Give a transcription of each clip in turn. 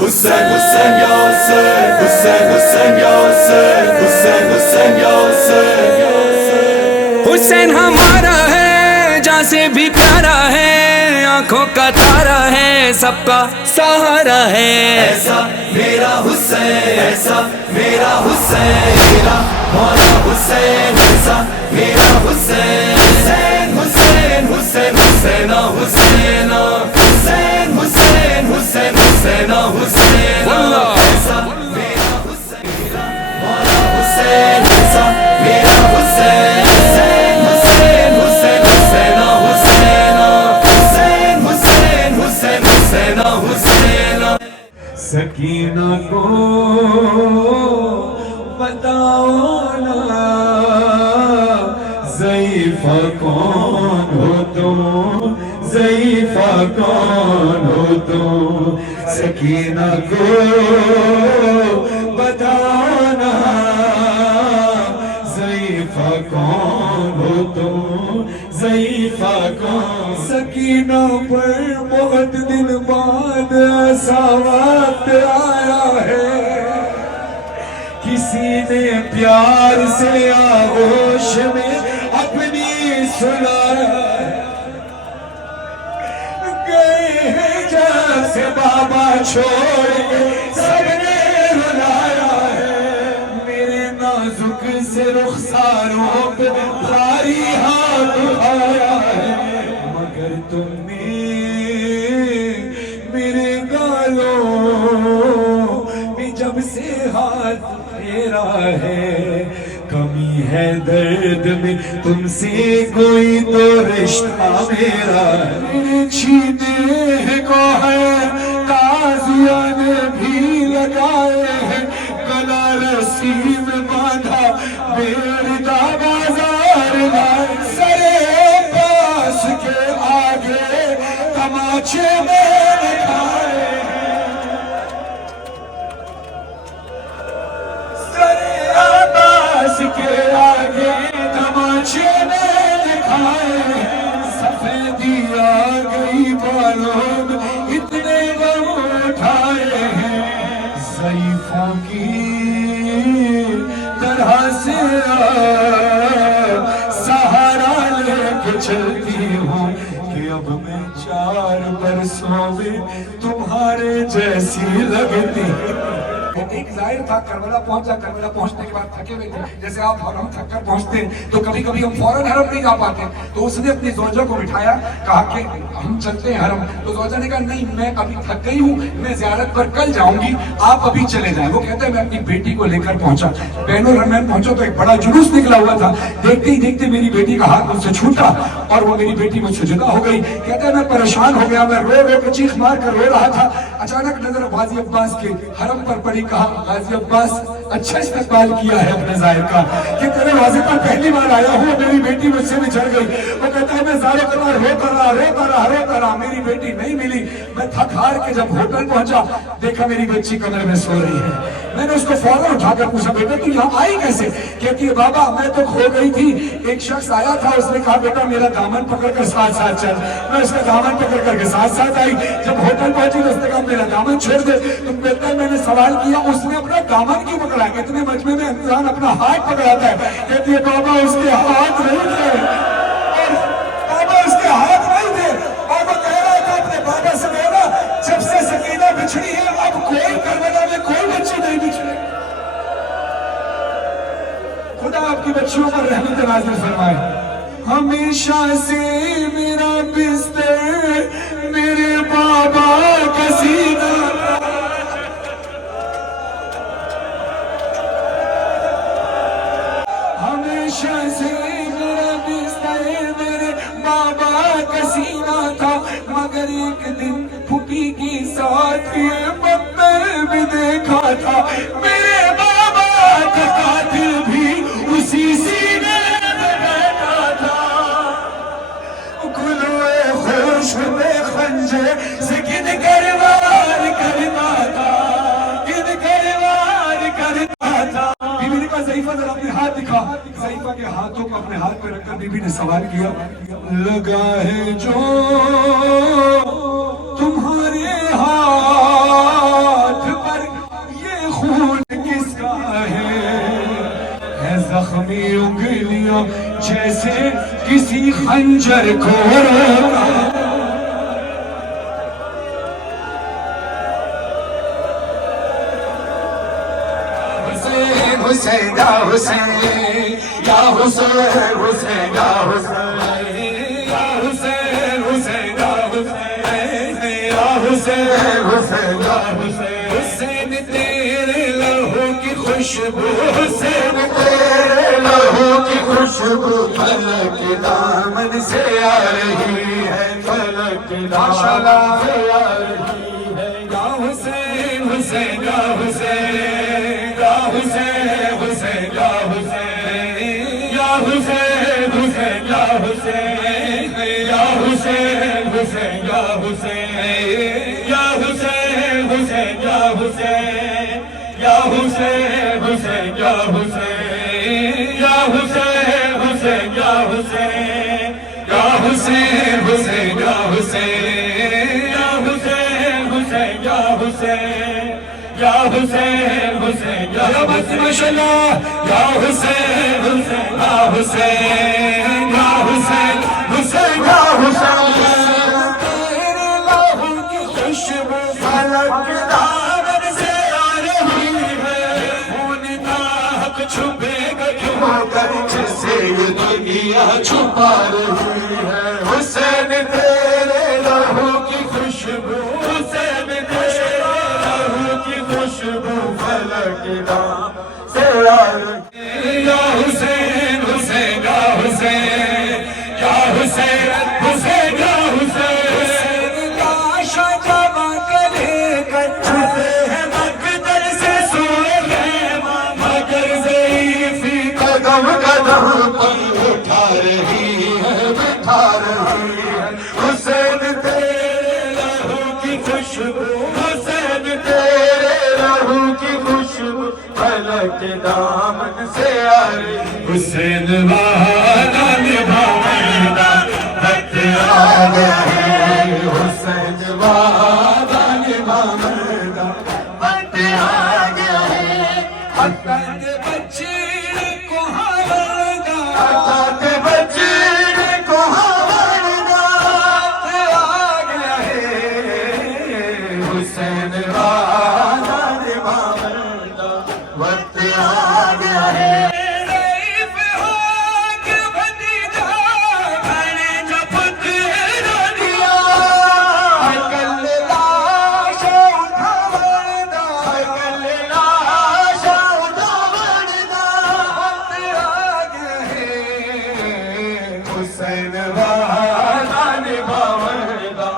Hussein, Hussein, ya Hussein, Hussein, Hussein, ya Hussein, Hussein, Hussein, ya Hussein. حسین ہمارا ہے جان سے بھی پیارا ہے، آنکھوں کا تارا ہے، سب کا سہارا ہے۔ ایسا میرا حسین، ایسا میرا حسین، میرا مولا حسین، ایسا میرا حسین، حسین حسین حسین حسین حسین حسین حسین حسین حسین حسین، ایسا میرا حسین، مولا حسین، ایسا میرا حسین، حسین حسین حسین حسین حسین حسین حسین حسین حسین۔ سکینہ کو بتاؤ نا ضعیفہ کون ہو تم، ضعیفہ کون ہو تم، سکینہ کو بتاؤ نا ضعیفہ کون ہو تم، ضعیفہ کون۔ سکینہ پر بہت دن بعد ایسا وقت آیا ہے، کسی نے پیار سے آغوش میں اپنی سلایا ہے، گئے ہیں جیسے بابا چھوڑ کے سب نے رلایا ہے، میرے نازک سے رخساروں پہ بھاری ہاتھ اٹھایا ہے، مگر تم نے میرے گالوں میں جب سے ہاتھ پھیرا ہے، کمی ہے درد میں تم سے کوئی تو رشتہ میرا ہے، چھینے کو ہے قاضیہ نے بھی لگائے ہیں، گلا رسی میں باندھا بیڑا بازار لائے، سرے پاس کے آگے تماچے میں کھائے ہیں، سرے پاس کے آگے تماچے میں کھائے ہیں، سفیدی آ گئی بالوں میں اتنے غم اٹھائے ہیں، ضعیفوں کی طرح سے سہارا لے کے چلتی ہوں کہ اب میں 4 برسوں میں تمہارے جیسی لگتی ہوں۔ ایک ظاہر تھا کربلا پہنچا، کربلا پہنچنے کے بعد تھکے ہوئے تھے، جیسے آپ ہم تھک کر پہنچتے ہیں تو کبھی کبھی ہم فوراً حرم نہیں جا پاتے، تو اس نے اپنی زوجہ کو بٹھایا، کہا کہ ہم چلتے ہیں حرم، تو زوجہ نے کہا نہیں میں ابھی تھک گئی ہوں، میں زیارت پر کل جاؤں گی، آپ ابھی چلے جائیں۔ وہ کہتا ہے میں اپنی بیٹی کو لے کر پہنچا، بین الحرمین پہنچا تو ایک بڑا جلوس نکلا ہوا تھا، دیکھتے ہی دیکھتے میری بیٹی کا ہاتھ مجھ سے چھوٹا اور وہ میری بیٹی مجھ سے جدا ہو گئی۔ کہتا ہے میں پریشان ہو گیا، میں رو رو کے چیخ مار کر رو رہا تھا، اچانک نظر غازی عباس کے حرم پر پڑی، کہا غازی عباس اچھا استقبال کیا ہے اپنے ظاہر کا کہ تیرے واضح پر پہلی بار آیا ہوں، میری بیٹی مجھ سے بچھڑ گئی۔ وہ کہتا ہے میں زارہ کرنا روتا رہا، میری بیٹی نہیں ملی، میں تھک ہار کے جب ہوٹل پہنچا دیکھا میری بچی کمرے میں سو رہی ہے، میں نے اس کو فوراً اٹھا کر پوچھا بیٹا تو یہاں آئی کیسے؟ کہتی ہے بابا میں تو کھو گئی تھی، ایک شخص آیا تھا، اس نے کہا بیٹا میرا دامن پکڑ کر ساتھ ساتھ چل، میں اس کا دامن پکڑ کر کے ساتھ ساتھ آئی، جب ہوٹل پہنچی تو اس نے کہا میرا دامن چھوڑ دے، تو کہتا ہے میں نے سوال کیا اس نے اپنا دامن کیوں پکڑا؟ اتنے مجمع میں انسان اپنا ہاتھ پکڑاتا ہے، کہتی ہے بابا اس کے ہاتھ نہیں تھے، بابا اس کے ہاتھ نہیں تھے، بابا کہہ رہا تھا اپنے بابا سے کہنا جب سے سکینہ بچھڑی ہے اب کوئی کربلا میں کوئی بچی نہیں بچھڑے۔ خدا آپ کی بچیوں پر رحمت نازل فرمائے۔ ہمیشہ سے میرا بستر میرے بابا کا سینہ، ہمیشہ سے میرا بستر میرے بابا کا سینہ تھا، مگر ایک دن پھوپھی کے ساتھ یہ منظر بھی دیکھا تھا، میرے بابا کا قاتل بھی اسی سینے میں بیٹھا تھا، گلوئے خوش میں خنجر سے گن کر وار کرتا تھا، گن کر وار کرتا تھا۔ بی بی نے کہا ضعیفہ ذرا اپنے ہاتھ دکھا، ضعیفہ کے ہاتھوں کو اپنے ہاتھ پہ رکھ کر بی بی نے سوال کیا، لگا ہے جو تمہارے ہاتھ جیسے کسی خنجر کو روکا حسین یا حسین یا حسین حسین یا حسین یا حسین حسین یا حسین حسین یا حسین حسین تیرے لہو کی خوشبو حسین تیرے لہو کی خوشبو فلک دامن سے آ رہی ہے فلک دامن سے آ رہی ہے یا حسین حسین یا حسین یا حسین حسین یا حسین یا حسین حسین یا حسین یا حسین حسین یا حسین یا حسین حسین یا حسین یا حسین حسین یا حسین یا حسین حسین یا حسین یا حسین حسین یا حسین یا حسین حسین یا حسین یا حسین حسین یا ماشاءاللہ یا حسین حسین یا حسین یا حسین حسین یا حسین تیرے لہو کی خوشبو فلک دامن سے آ رہی ہے خون داغ چھپے گا کیوں کر جسے یہ دنیا چھپا رہی ہے حسین تیرے لہو کی خوشبو حسین تیرے خوشبو فلک دام سے آ رہی یا حسین حسین یا حسین یا حسین حسین یا حسین لاشا جمع کرے کر چھپے ہیں مقدر سے سوئے خیمہ مگر ضعیفی قدم قدم پر اٹھا رہی ہے بٹھا رہی ہے حسین تیرے لہو کی خوشبو حسین تیرے لہو کی خوشبو فلک دامن سے آ رہی حسین وعدہ نبھاویدہ وقت آ گیا ہے حسین وعدہ نبھاویدہ وقت آ گیا ہے حقت بچیر کو حوالدہ حقت بچیر کو حوالدہ وقت آ گیا ہے حسین وعدہ نبھاویدہ وقت آ گیا ہے ضعیف ہو کے بھتیجا بڑے جفت دیا کل لاشا اٹھا وردہ کل لاشا اٹھا وردہ وقت آ گیا ہے حسین وعدہ نبھاویدہ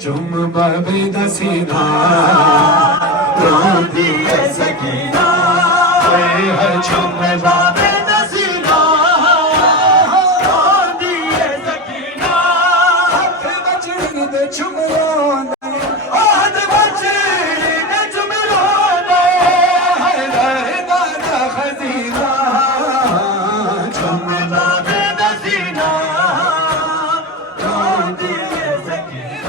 چم بابیدہ سینہ رو دیئے سکینہ اے ہر چم بابیدہ سینہ رو دیئے سکینہ ہاتھ بچڑی دے چم رونے ہاتھ بچڑی دے چم رونے حیدر دادا خزینہ چم بابیدہ سینہ رو دیئے سکینہ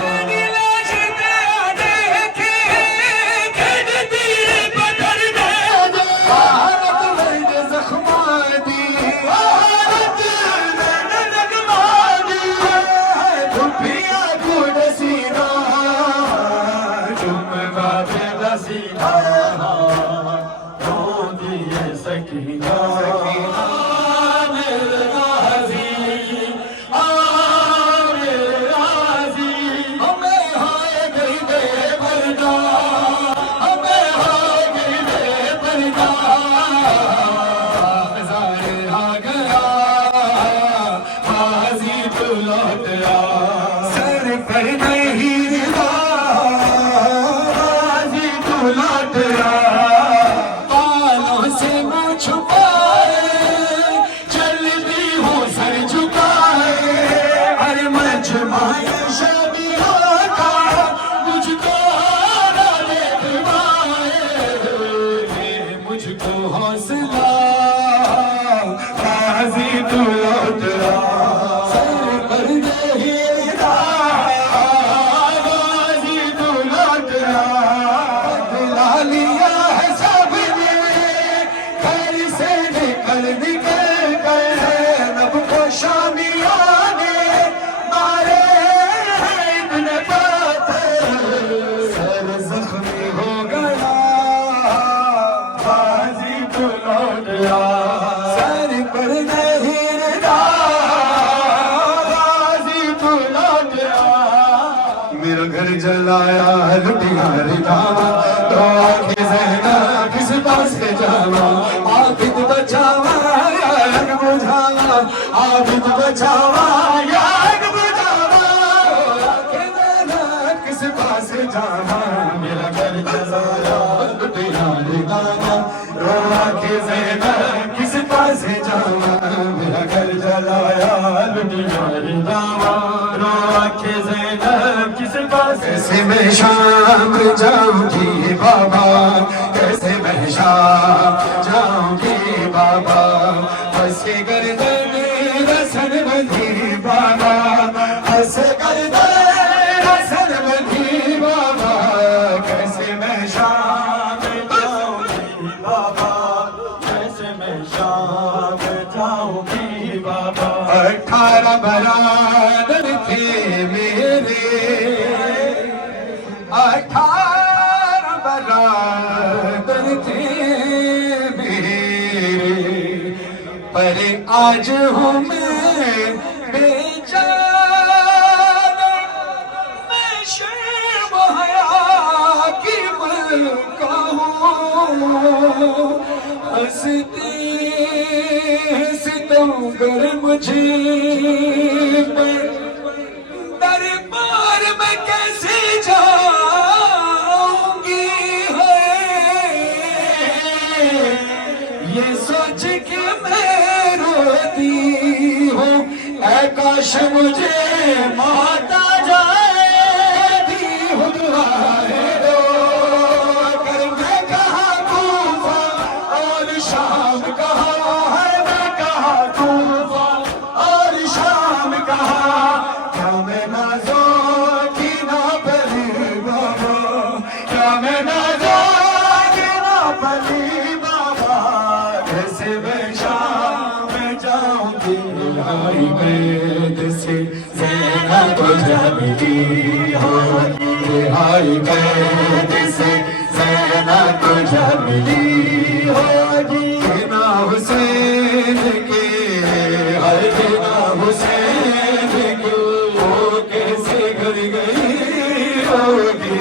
سر پر نہیں رہا غازی تو لوٹ آ جلایا لٹیا رداوا تو آنکھیں زینب کس پاس جاوا عابد بچاوا یا اگ بجھاوا عابد بچاوا یا اگ بجھاوا آنکھیں زینب کس پاس جاوا میرا گھر جلایا لٹیا رداوا تو آنکھیں زینب کس پاس جاوا میرا گھر جلایا لٹیا رداوا رو آنکھیں زینب کس پاس کیسے میں شام جاؤں گی بابا کیسے میں شام جاؤں گی بابا بس کے گردن رسن بندھی بابا بس گردن رسن بندھی بابا کیسے میں شام جاؤں گی بابا کیسے میں شام جاؤں گی بابا 18 برادر تھے میرے 18 برادر تھے میرے پر آج ہوں میں بے جان میں شرم حیا کی ملکہ ہوں ہنستے ستمگر مجھے پر دربار میں کیسے جاؤں گی یہ سوچ کے میں روتی ہوں اے کاش مجھے موت آ جائے دی ہوں دعائیں دو اگر میں کہاں کوفہ اور شام کہاں ہے میں کہاں کوفہ اور شام کہاں کیا میں نازوں کی نہ پلی بابا کیا میں نازوں کی نہ پلی بابا کیسے میں شام جاؤں گی رہائی قید سے زینب کو جب ملی ہوگی رہائی قید سے زینب کو جب ملی ہوگی نا حسین کے ہر نا حسین کے وہ کیسے گھر گئی ہوگی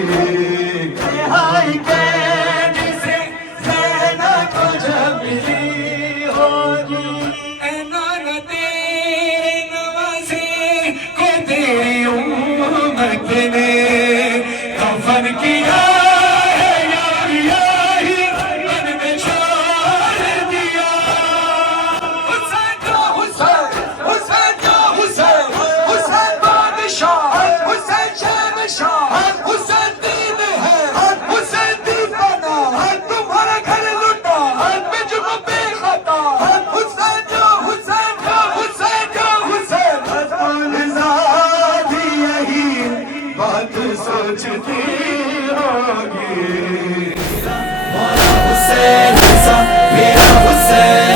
رہائی قید سے زینب کو جب ملی ہوگی اے نانا تیرے نوازے کو تیری امت نے کفن کیا ہے یار یاری من میں چھوڑ دیا حسین کا حسین حسین کا حسین حسین بادشاہ حسین شہنشاہ حسین دین ہے حسین دیوانہ تمہارا گھر لٹا بج کو بے خطا حسین کا حسین کا حسین کا حسین الزادی یہی بات سوچتی ہوگی حسین میرا حسین